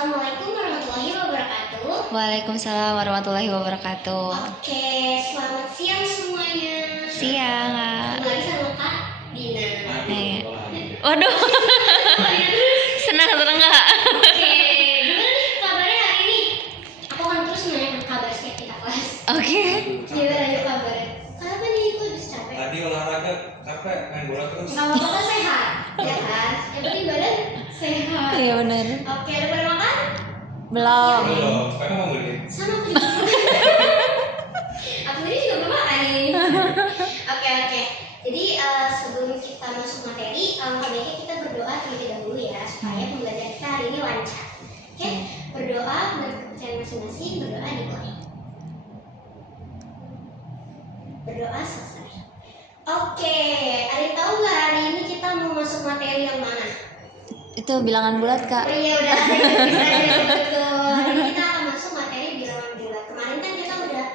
Assalamualaikum warahmatullahi wabarakatuh. Waalaikumsalam warahmatullahi wabarakatuh. Oke, selamat siang semuanya. Siang. Kembali sama Kak Dina. Waduh. Senang nggak? Oke, gimana nih kabarnya hari ini? Aku akan terus menanyakan kabar setiap kita kelas. Oke. Gimana aja kabarnya? Kenapa nih aku habis capek? Tadi olahraga capek main bola terus. Gak apa-apa kan sehat, ya kan? Yang penting badan sehat. Iya benar. Oke, udah pada makan? Belum. Belum, kamu mau gede? Sama aku juga. Aku sendiri juga belum makan nih. Oke. Jadi sebelum kita masuk materi, baiknya kita berdoa terlebih dahulu ya supaya pembelajaran kita hari ini lancar. Oke, berdoa menurut kepercayaan masing-masing, berdoa dimulai. Berdoa selesai. Oke, ada yang tahu nggak hari ini kita mau masuk materi yang mana? Itu bilangan bulat, Kak. Oh iya, udah ada yang bisa aja betul. Hari ini kita akan masuk materi bilangan bulat. Kemarin kan kita udah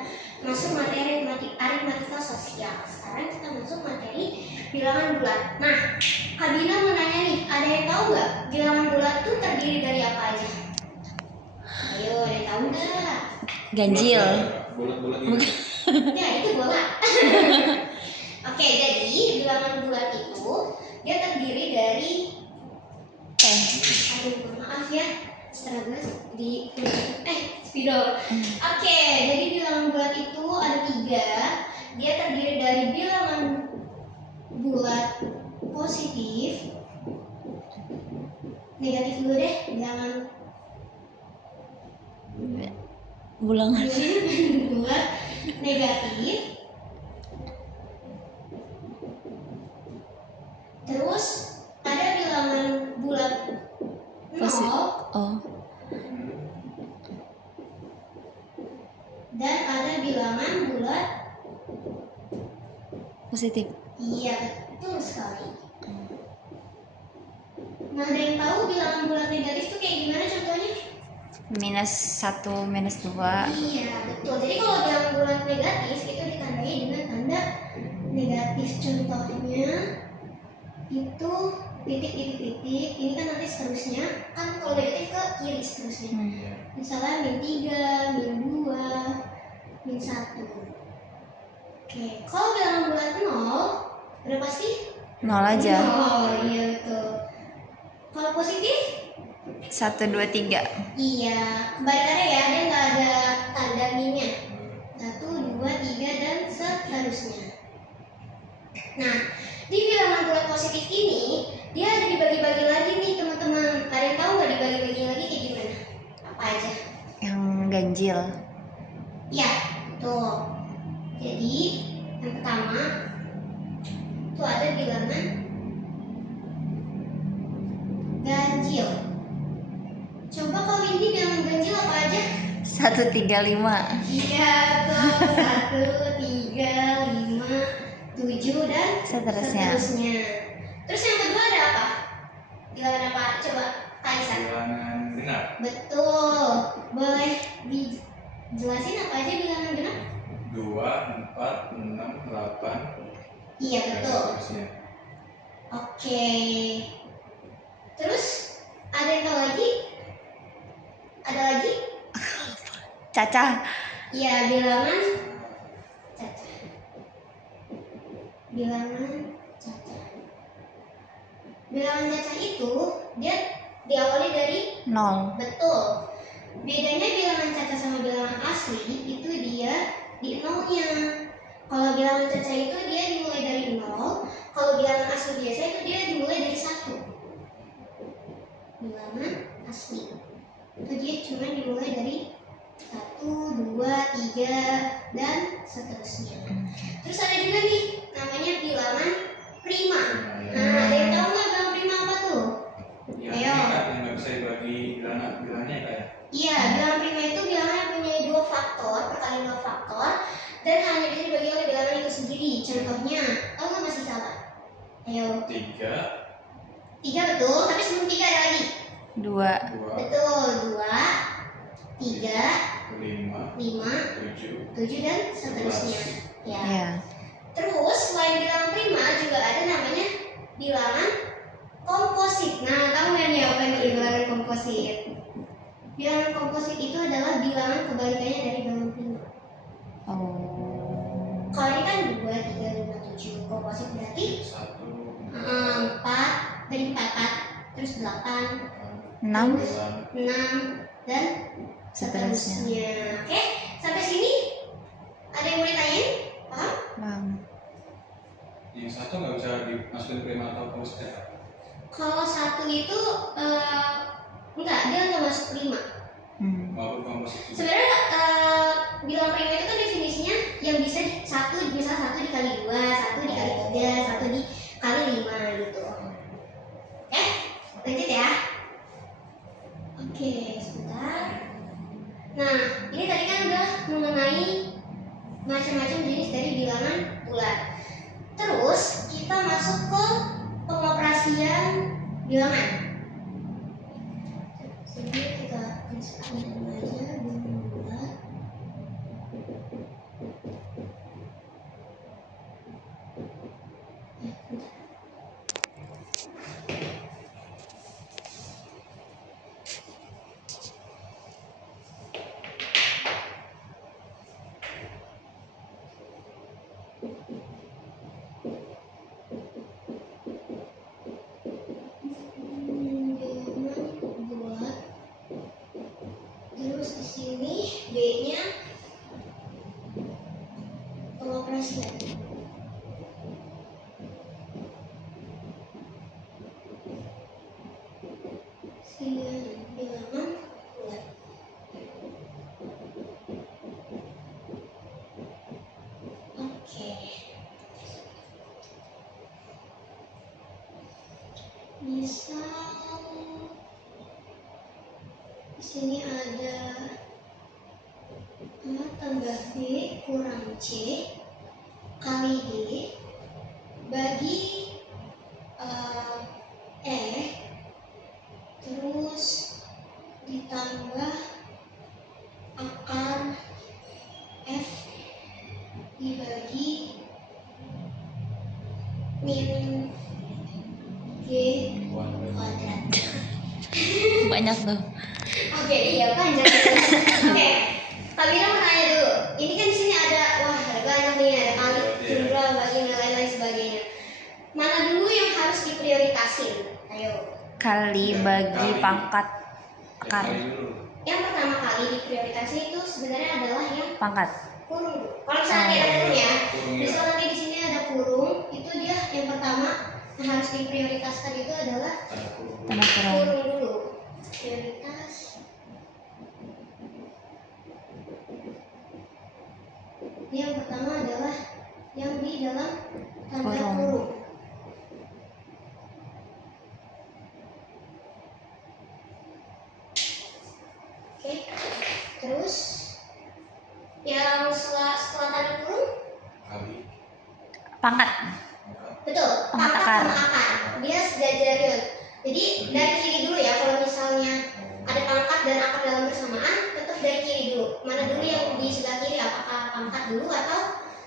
masuk materi aritmatika sosial. Sekarang kita masuk materi bilangan bulat. Nah, Kak Dina mau nanya nih, ada yang tahu nggak bilangan bulat tuh terdiri dari apa aja? Ayo, ada yang tahu nggak? Ganjil. Bulat-bulat ini. Ya, itu bola. Oke, jadi bilangan bulat itu dia terdiri dari aduh, maaf ya, struggle di spidol. Oke, jadi bilangan bulat itu ada 3. Dia terdiri dari bilangan bulat positif, negatif dulu deh, bilangan Bulangan. bulat negatif. Terus ada bilangan bulat nol. Oh. Dan ada bilangan bulat Positif. iya, betul sekali. Nah, ada yang tahu bilangan bulat negatif tuh kayak gimana contohnya? -1, -2. Iya, betul. Jadi kalau bilangan bulat negatif itu ditandai dengan tanda negatif. Contohnya itu titik. Ini kan nanti seterusnya. Kan kalau negatif ke kiri seterusnya. Misalnya -3, -2, -1. Oke, kalau bilangan bulat 0 udah pasti 0 aja. Oh iya betul. Kalau positif? 1, 2, 3. Iya, kebalikannya ya, dia nggak ada tanda minnya. 1, 2, 3 dan seterusnya. Nah, di bilangan bulat positif ini dia ada dibagi-bagi lagi nih teman-teman. Ada yang tahu nggak dibagi-bagi lagi kayak gimana? Apa aja? Yang ganjil. Ya, tuh. Jadi yang pertama itu ada bilangan ganjil. Coba kalau ini bilangan ganjil apa aja? 1, 3, 5. Iya, betul. 1, 3, 5, 7 dan Seterusnya. Terus yang kedua ada apa? Bilangan apa? Coba Kaisan. Bilangan genap. Betul. Boleh dijelasin apa aja bilangan genap? 2, 4, 6, 8. Iya, betul. Seterusnya. Oke. Terus ada yang tahu lagi? Ada lagi? Cacah. Iya, bilangan cacah. Bilangan cacah. Bilangan cacah itu dia diawali dari 0. betul. Bedanya bilangan cacah sama bilangan asli itu dia di nolnya. Kalau bilangan cacah itu dia dimulai dari 0. Kalau bilangan asli biasa itu dia dimulai dari 1. Bilangan asli itu dia cuma dimulai dari 1, 2, 3 dan seterusnya. Terus ada juga nih namanya bilangan prima. Nah, ada yang tahu nggak bilangan prima apa tuh? Yang Ayo. tingkat yang nggak bisa dibagi bilangnya kayak. Iya, bilangan prima itu bilangan yang punya 2 faktor, perkali 2 faktor, dan hanya bisa dibagi oleh bilangan itu sendiri. Contohnya, tahu nggak masih salah? Ayo. 3, 3 betul, tapi sebelum 3 ada lagi. 2. 2, Betul, 2, 3, 5, 5, 7, 7 dan seterusnya. Ya. Ya. Terus selain bilangan prima juga ada namanya bilangan komposit. Nah, tahu nggak nih apa nih bilangan komposit? Bilangan komposit itu adalah bilangan kebalikannya dari bilangan prima. Oh. Kalau ini kan 2, 3, 5, 7. Komposit berarti 4, dari 4, terus 8, 6 terus 6, dan seterusnya. Oke, sampai sini ada yang mau ditanyain? Paham? Bang. Yang satu nggak bisa dimasukin prima atau komposit ya? Kalau 1 itu enggak, dia nggak masuk prima. Maupun komposit juga. Sebenarnya bilangan prima itu kan definisinya yang bisa 1, misal 1 dikali 2, 1 dikali 3, 1 dikali 5 gitu. Oke, lanjut ya. Oke, sebentar. Nah, ini tadi kan udah mengenai macam-macam jenis dari bilangan bulat. Terus kita masuk ke pengoperasian bilangan. Jadi kita tuliskan dulu aja bilangan bulat. Bilangan bulat. Terus di sini B-nya pengoperasian. Bilangan bulat. Oke. Misal di sini ada A tambah B kurang C kali D bagi E terus ditambah akar F dibagi min G kuadrat. Banyak tuh. Oke, iya panjang. Oke, Kak Bina mau tanya dulu. Ini kan di sini ada banyak nih, ada kali, jumlah, bagi dan lain-lain sebagainya. Mana dulu yang harus diprioritasin? Ayo. Kali bagi pangkat akar. Kali dulu. Yang pertama kali diprioritaskan itu sebenarnya adalah yang Pangkat. kurung. Kalau misalnya ada kurung ya, misal nanti di sini ada kurung, itu dia yang pertama yang harus diprioritaskan itu adalah Tanda kurung. kurung dulu. Prioritas yang pertama adalah yang di dalam tanda Kurung. kurung. Oke, terus yang setelah tanda kurung, Kali. Pangkat. betul, Pangkat pangkat akar. sama akar, dia sejajar. Jadi dari kiri dulu ya, kalau misalnya ada pangkat dan akar dalam bersamaan, tetap dari kiri dulu. Mana dulu yang di sebelah kiri, apakah pangkat dulu atau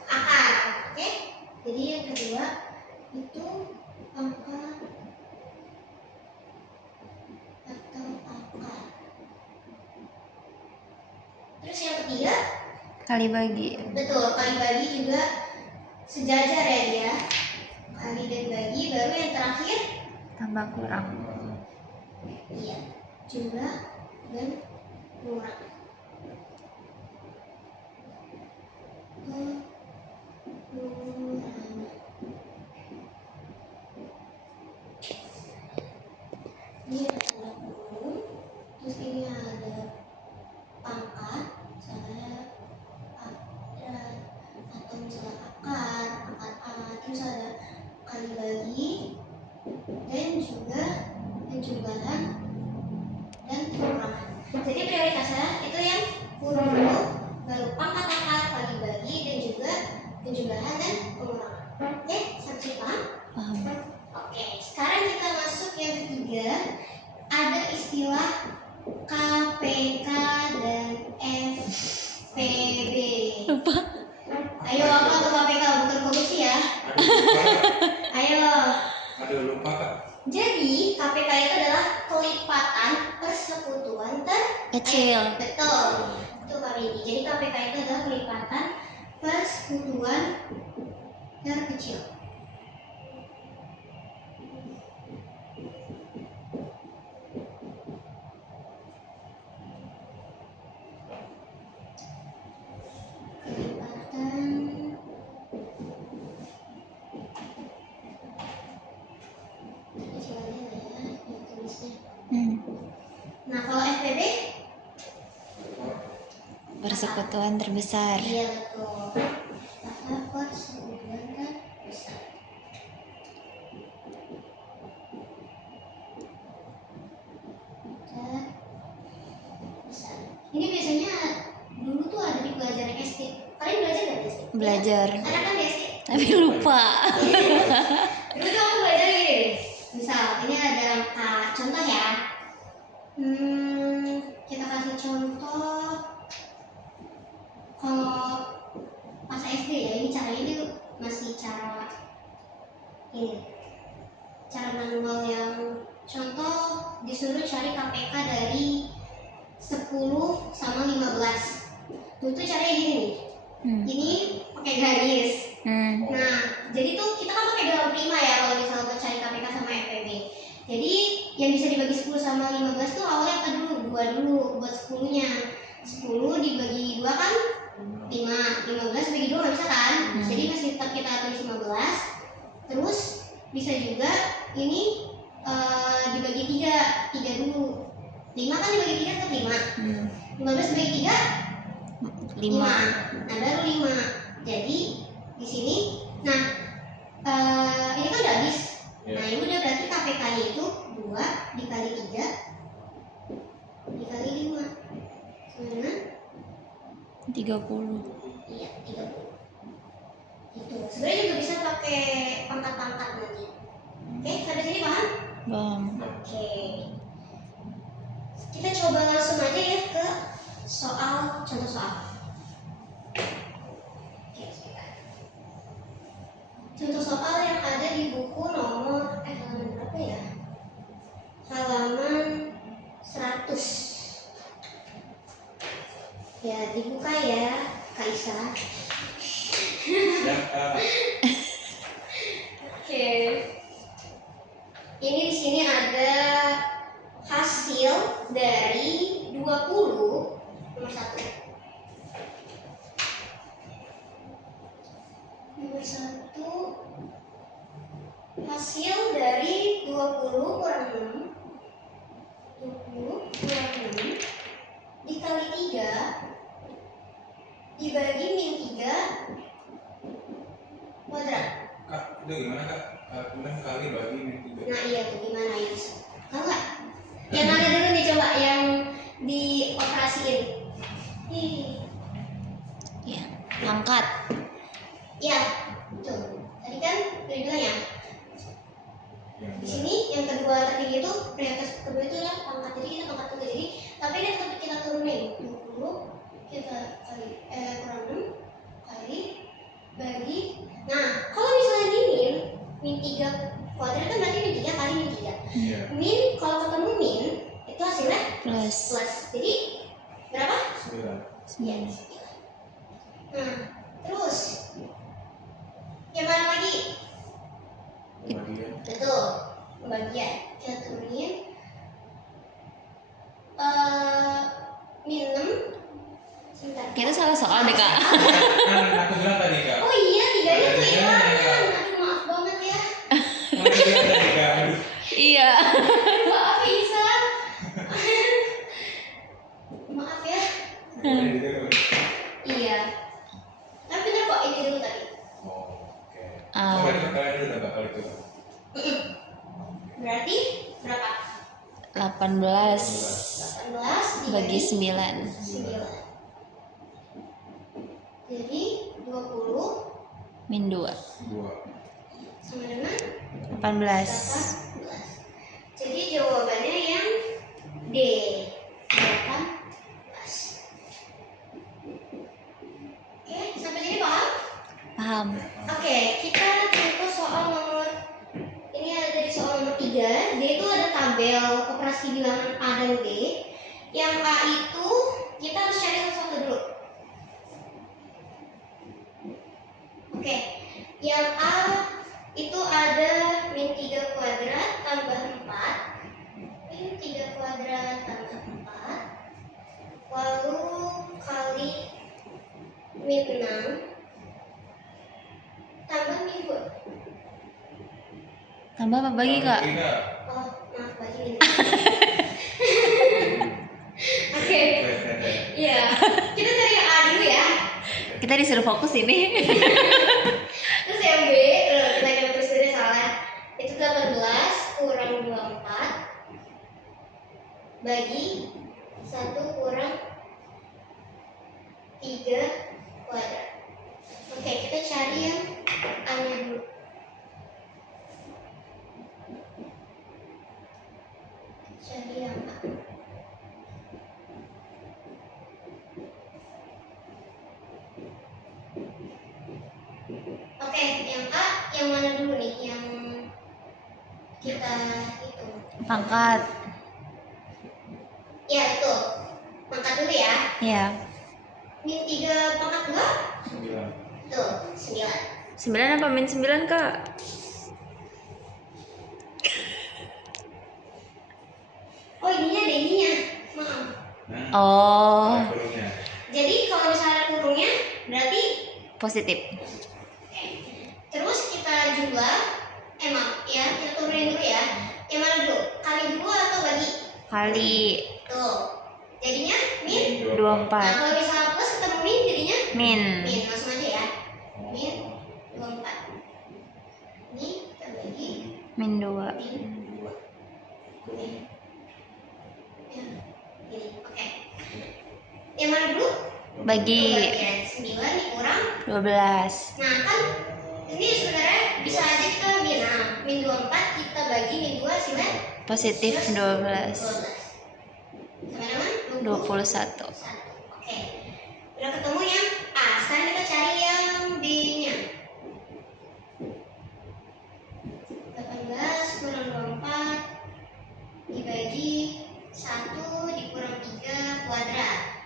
akar? Oke, jadi yang kedua itu pangkat atau akar. Terus yang ketiga, Kali bagi. betul, kali bagi juga sejajar ya dia. Kali dan bagi, baru yang terakhir, Tambah kurang. iya, jumlah dan kurang. Ini ada tanda kurung, terus ini ada pangkat, misalnya ada atau misalnya akar A, terus ada kali bagi dan juga penjumlahan dan pengurangan. Jadi prioritasnya itu yang kurung dulu, baru pangkat akar, kali bagi dan juga penjumlahan dan pengurangan. Oke, sampai paham? Paham. Oke, sekarang kita masuk yang ketiga. Ada istilah KPK dan FPB. Lupa. Ayo apa tuh KPK, bukan komisi ya? Ayo. Aduh lupa kak. Jadi KPK itu adalah kelipatan persekutuan kecil. Betul. Itu KPI. Jadi KPK itu adalah kelipatan persekutuan terkecil. Nah, kalau FPB Persekutuan terbesar. iya betul. Kata persekutuan terbesar. Terbesar. Ini biasanya dulu tuh ada di pelajaran SD. Kalian belajar nggak di SD? Belajar. Ada kan di SD? Tapi lupa. Dulu tuh aku belajar gini deh. Misal ini ada contoh ya. Kita kasih contoh kalau pas SD ya, ini caranya itu masih cara ini, cara manual yang contoh disuruh cari KPK dari 10 sama 15. Tuh caranya gini nih. Ini pakai garis. Nah, jadi tuh kita kan pakai garis prima ya kalau misalnya untuk cari KPK sama FPB. Jadi yang bisa dibagi 10 sama 15 tuh awalnya apa dulu? 2 dulu buat 10-nya. 10 dibagi 2 kan 5. 15 bagi 2 nggak bisa kan? Jadi masih tetap kita tulis 15. Terus bisa juga ini dibagi 3 dulu. 5 kan dibagi 3 tetap 5. 15 dibagi 3 5. Nah, baru 5. Jadi di sini nah ini kan udah habis. Nah, ini udah berarti KPK-nya itu 2 dikali 3 dikali 5 sama dengan 30. iya 30. Itu sebenarnya juga bisa pakai pangkat-pangkat nanti. Oke, sampai sini paham? Paham. Oke. Kita coba langsung aja ya ke contoh soal. Oke, sebentar. Contoh soal yang ada di buku nomor halaman berapa ya? Halaman 100. Ya, dibuka ya, Kaisa. Oke. Ini di sini ada hasil dari 20 nomor 1. Nomor 1 hasil dari 20 kurang 6. 20 kurang 6 dikali 3 dibagi min 3 kuadrat. Kak, itu gimana kak? Kemudian kali bagi min 3. Nah iya tuh gimana ya? Tahu nggak? Yang mana dulu nih coba yang dioperasiin? Ya, angkat. Ya, tuh. Tadi kan udah bilang ya. Di sini yang kedua tertinggi itu prioritas kedua itu adalah pangkat. Jadi kita pangkat dulu. Jadi tapi ini tetap kita turunin 20 kita kali kurang 6 kali bagi. Nah, kalau misalnya di min 3 kuadrat kan berarti min 3 kali min 3. Min kalau ketemu min itu hasilnya Plus. Jadi berapa? 9. Ya, 9. Nah, terus yang mana lagi? Pembagian. Betul, pembagian. Kita turunin min 6. Sebentar. Kita salah soal deh kak. Kan aku bilang tadi kak. Oh iya, 3-nya tuh Tiganya hilang. ya. Aduh, maaf banget ya. Kan aku bilang tadi kak. Aduh. Iya. Maaf Isan. Maaf ya. Boleh gitu, Kak? Iya. Tapi bener kok ini dulu tadi. Oh, oke. Ah. Oh, berarti kalian dulu udah bakal itu. Berarti berapa? 18 18 bagi 9. 9. Jadi 20 Min 2. 2. sama dengan 18. 18. Jadi jawabannya yang D. 18. Oke, sampai sini paham? Paham. Oke, kita contoh soal nomor ini ada dari soal nomor 3. Dia itu ada tabel operasi bilangan A dan B. Yang A itu kita harus cari satu-satu dulu. Oke, yang A itu ada min 3 kuadrat tambah 4, min 3 kuadrat tambah 4, lalu kali min 6 tambah min 2. Tambah apa bagi kak? Oh, maaf, bagi min. Oke, iya. Kita cari yang A dulu ya. Kita disuruh fokus ini. Terus yang B, kita tulis dulu salah. Itu 18 kurang 24 bagi 1 kurang 3 kuadrat. Oke, kita cari yang A-nya dulu. Cari yang A. Oke, yang A yang mana dulu nih? Yang kita hitung. Pangkat. Ya, betul. Pangkat dulu ya. Ya. Min 3 pangkat 2? 9. Tuh, 9. 9 apa min 9 kak? Oh, ininya ada ininya. Maaf. Nah, Oh, kurungnya. Jadi kalau misalnya kurungnya berarti positif. oke. Terus kita juga maaf ya, kita turunin dulu ya. Yang mana dulu? Kali dulu atau bagi? Kali Tuh. Jadinya min. 24. Nah, kalau misalnya plus ketemu min jadinya Min. min. Langsung aja ya. Min 24. Ini kita bagi Min 2. min 2. Oke. Ya, ini. Oke. Yang mana dulu? Bagi Bagian 9 dikurang. 12. Nah, kan ini sebenarnya bisa aja kita min 24 kita bagi min 2 hasilnya Positif 12. Sama-sama 21. Oke. Udah ketemu yang A. Sekarang kita cari yang B-nya. 18 kurang 24 dibagi 1 dikurang 3 kuadrat.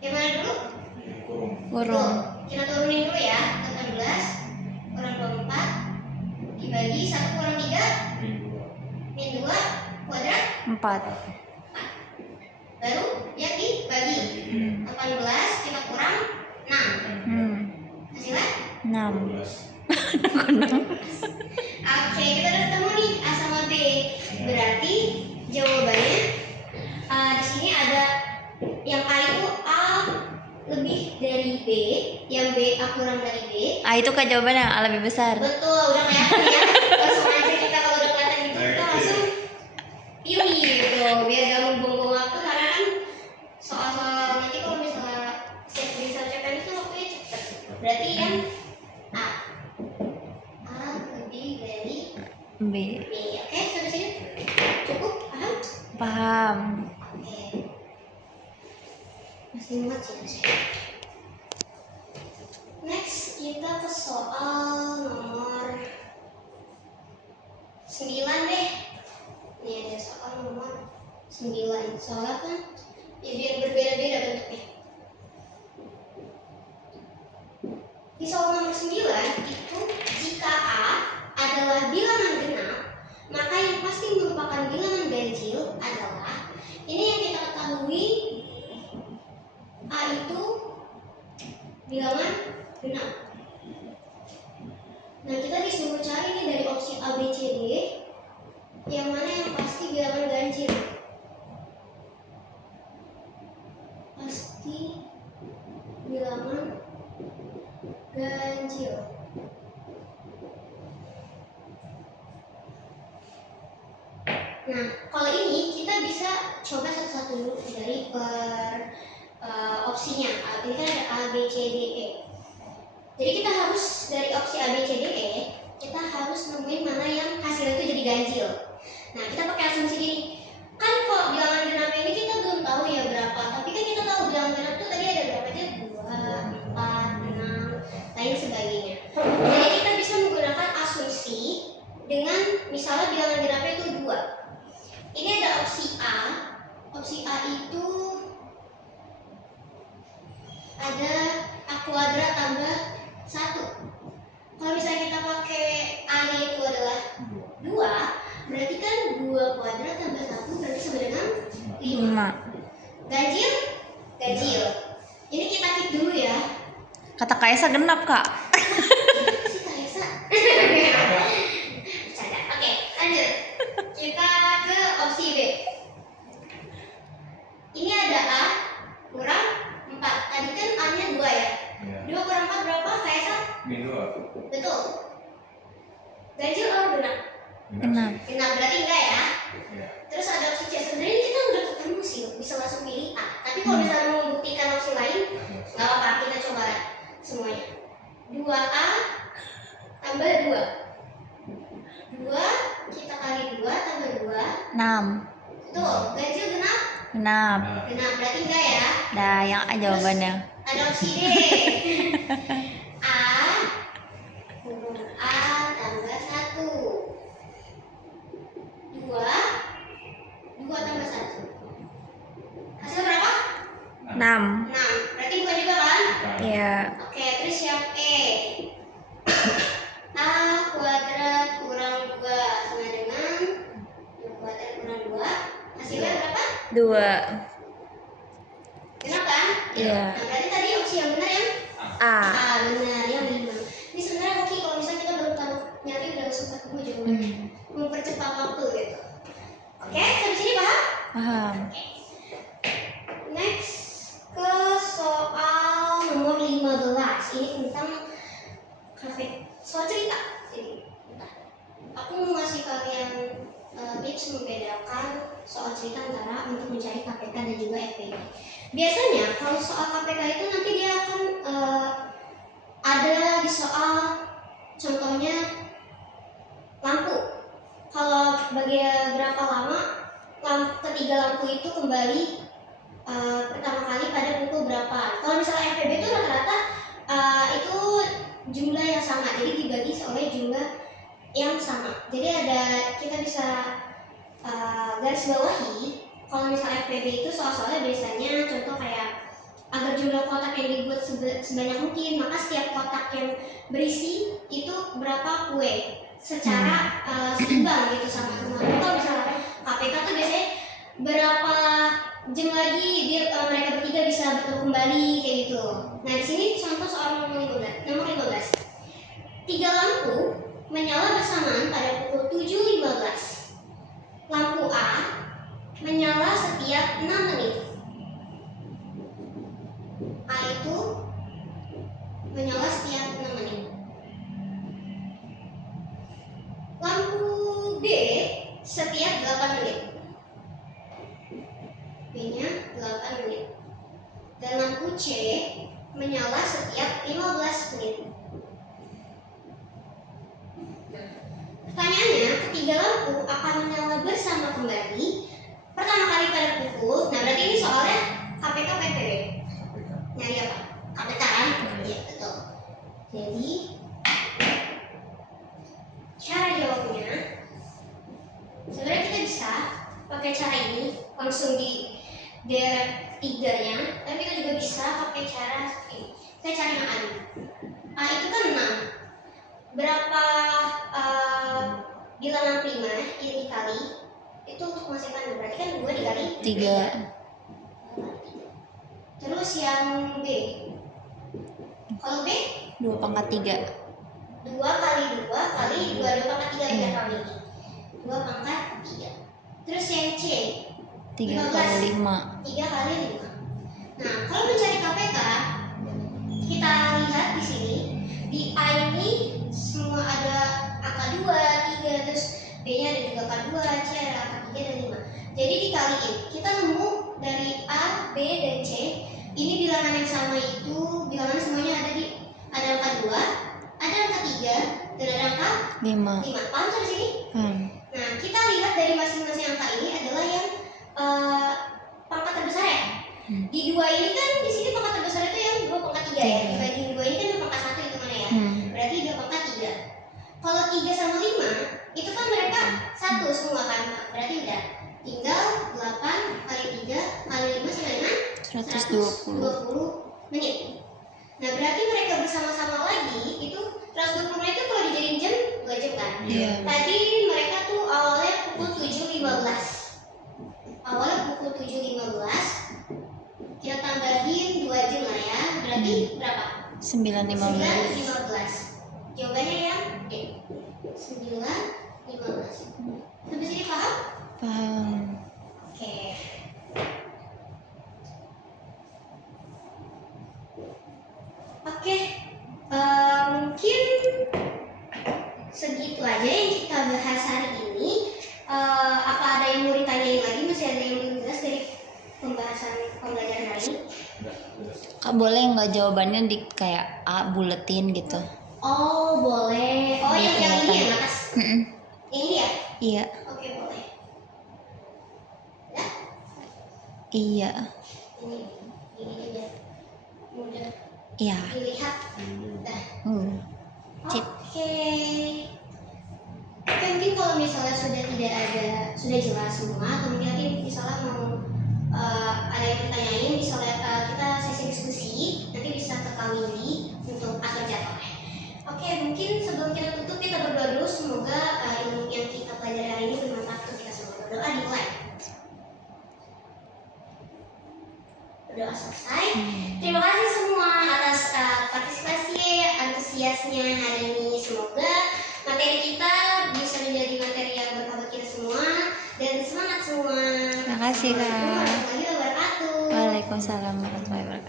Yang mana dulu? Kurung. Kurung. Tuh, kita turunin dulu ya. 18 kurang 24 dibagi 1 kurang 3 min 2 kuadrat 4. baru yang dibagi. 18 kita kurang 6. Hasilnya? 6. 12. Oke, kita udah ketemu nih A sama B. Berarti jawabannya di sini ada yang A itu A lebih dari B, yang B A kurang dari B. Ah, itu kak jawabannya A lebih besar. Betul, udah kelihatan ya. Langsung aja kita kalau udah kelihatan gitu kita langsung pilih gitu, biar gak membuang-buang waktu karena kan soal-soal nanti kalau misalnya bisa cepetan itu waktunya cepet. Berarti yang A lebih dari B. B. Oke, sampai sini cukup paham? Paham. Oke. Masih muat sih. Next kita ke soal nomor 9 deh. Ini ada soal nomor 9. Soalnya kan ya biar berbeda-beda bentuknya. Di soal nomor 9 itu jika A adalah bilangan genap, maka yang pasti merupakan bilangan ganjil adalah ini yang kita ketahui A itu bilangan genap. Nah, kita disuruh cari nih dari opsi A, B, C, D yang mana yang pasti bilangan ganjil. Pasti bilangan ganjil. Nah, kalau ini kita bisa coba satu-satu dulu dari per opsinya. Ini kan ada A, B, C, D, E. Jadi kita harus dari opsi A, B, C, D, E, kita harus nemuin mana yang hasilnya itu jadi ganjil. Nah, kita pakai asumsi gini. Kan kalau bilangan genap ini kita belum tahu ya berapa, tapi kan kita tahu bilangan genap itu tadi ada berapa aja? 2, 4, 6, lain sebagainya. Jadi kita bisa menggunakan asumsi dengan misalnya bilangan genapnya itu 2. Ini ada opsi A 2, berarti kan 2 kuadrat tambah 1 berarti sama dengan 5. 5. Ganjil? Ganjil. Ini kita keep dulu ya. Kata Kaisa genap, Kak. Si Kaisa. Bercanda. Oke, lanjut. Kita ke opsi B. Ini ada A kurang 4. Tadi kan A-nya 2 ya. Iya. 2 kurang 4 berapa, Kaisa? Min 2. Betul. Ganjil atau genap? Genap. Genap berarti enggak ya. Iya. Terus ada opsi C. Sebenarnya kita udah ketemu sih, bisa langsung pilih A. Tapi kalau misalnya mau membuktikan opsi lain, nggak apa-apa, kita coba semuanya. 2A tambah 2. 2 kita kali 2 tambah 2. 6. Betul. Ganjil genap? Genap. Genap berarti enggak ya. Dah, yang A jawabannya. Ada opsi D. A huruf A tambah 1. 2 tambah 1. Hasil berapa? 6. 6. Berarti bukan juga kan? Iya. Oke, terus yang E. A kuadrat kurang 2 sama dengan 2 kuadrat kurang 2. Hasilnya berapa? 2. Genap kan? Iya. Nah, berarti tadi opsi yang benar yang A. A, benar, yang 5. Ini sebenarnya oke kalau misalnya kita baru tahu nyari udah langsung ketemu jawabannya. Mempercepat waktu gitu. Oke, sampai sini paham? Paham. Oke. Next ke soal nomor 15. Ini tentang kafe. Soal cerita. Jadi, bentar. Aku mau ngasih kalian tips membedakan soal cerita antara untuk mencari KPK dan juga FPB. Biasanya kalau soal KPK itu nanti dia akan ada di soal contohnya lampu. Kalau bagi berapa lama ketiga lampu itu kembali pertama kali pada pukul berapa. Kalau misalnya FPB itu rata-rata itu jumlah yang sama, jadi dibagi oleh jumlah yang sama. Jadi ada kita bisa garis bawahi kalau misalnya FPB itu soal-soalnya biasanya contoh kayak agar jumlah kotak yang dibuat sebanyak mungkin, maka setiap kotak yang berisi itu berapa kue secara seimbang gitu sama. Kalau misalnya KPK tuh biasanya berapa jam lagi mereka bertiga bisa bertemu kembali kayak gitu. Nah di sini contoh soal nomor 15. 3 lampu menyala bersamaan pada pukul 7.15. Lampu A menyala setiap 6 menit. A itu menyala setiap 6 menit. Lampu B setiap 8 menit. B-nya 8 menit. Dan lampu C menyala setiap 15 menit. Pertanyaannya, ketiga lampu akan menyala bersama kembali pertama kali pada pukul. Nah, berarti ini soalnya KPK PPW. Nyari apa? KPK kan? Iya, betul. Jadi, cara jawabnya sebenarnya kita bisa pakai cara ini langsung di direct 3-nya, tapi kita juga bisa pakai cara ini. Kita cari yang A. A itu kan 6. Berapa bilangan prima yang dikali itu untuk menghasilkan, berarti kan 2 dikali 3. Terus yang B, kalau B 2 pangkat 3. 2 kali 2 kali 2 pangkat 3 ya kali ini 2 pangkat 3. Terus yang C 3 kali 5. 3 kali 5. Nah kalau mencari KPK kita lihat di sini di A ini semua ada angka 2, 3, terus B nya ada juga angka 2, C ada angka 3 dan 5. Jadi dikaliin kita nemu dari A, B, dan C ini bilangan yang sama itu bilangan semuanya ada angka 2, ada angka 3, dan ada angka 5. Paham sampai sini? Nah kita lihat dari masing-masing angka ini adalah yang pangkat terbesar ya. Di 2 ini kan di sini pangkat terbesar itu yang 2 pangkat 3 ya. Dibagi 2 ini kan 2 pangkat 1 itu mana ya? Berarti 2 pangkat 3. Kalau 3 sama 5 itu kan mereka satu semua kan. Berarti udah tinggal 8 kali 3 kali 5 sama dengan 120 menit. Nah berarti mereka bersama-sama lagi itu 120 menit itu kalau dijadiin jam jam kan. Iya. Tadi mereka tuh awalnya pukul 7.15. Awalnya pukul 7.15. Kita tambahin 2 jam lah ya. Berarti berapa? 9.15. 9.15. Jawabannya yang D. 9.15. Sampai sini paham? Paham. Oke. Oke. Mungkin segitu aja yang kita bahas hari ini. Apa ada yang mau ditanyain lagi? Masih ada yang belum jelas dari pembahasan pembelajaran hari ini? Kak, boleh nggak jawabannya di kayak A buletin gitu? Oh boleh. Oh yang ini ya kelihatan. Mas? Mm-mm. Yang ini ya? Iya. Oke boleh. Ya? Iya. Ini aja. Mudah Iya. dilihat. Nah. Cip. Oke. Oke, mungkin kalau misalnya sudah jelas semua, atau mungkin nanti misalnya mau ada yang ditanyain, misalnya kita sesi diskusi, nanti bisa ke Kak Windy untuk atur jadwalnya. Oke, mungkin sebelum kita tutup kita berdoa dulu, semoga ilmu yang kita pelajari hari ini bermanfaat untuk kita semua. Berdoa dimulai. Berdoa selesai. Terima kasih semua atas partisipasi antusiasnya hari ini. Semoga materi kita bisa menjadi materi yang berkah buat kita semua, dan semangat semua. Terima kasih, Kak. Assalamualaikum warahmatullahi wabarakatuh. Waalaikumsalam warahmatullahi wabarakatuh.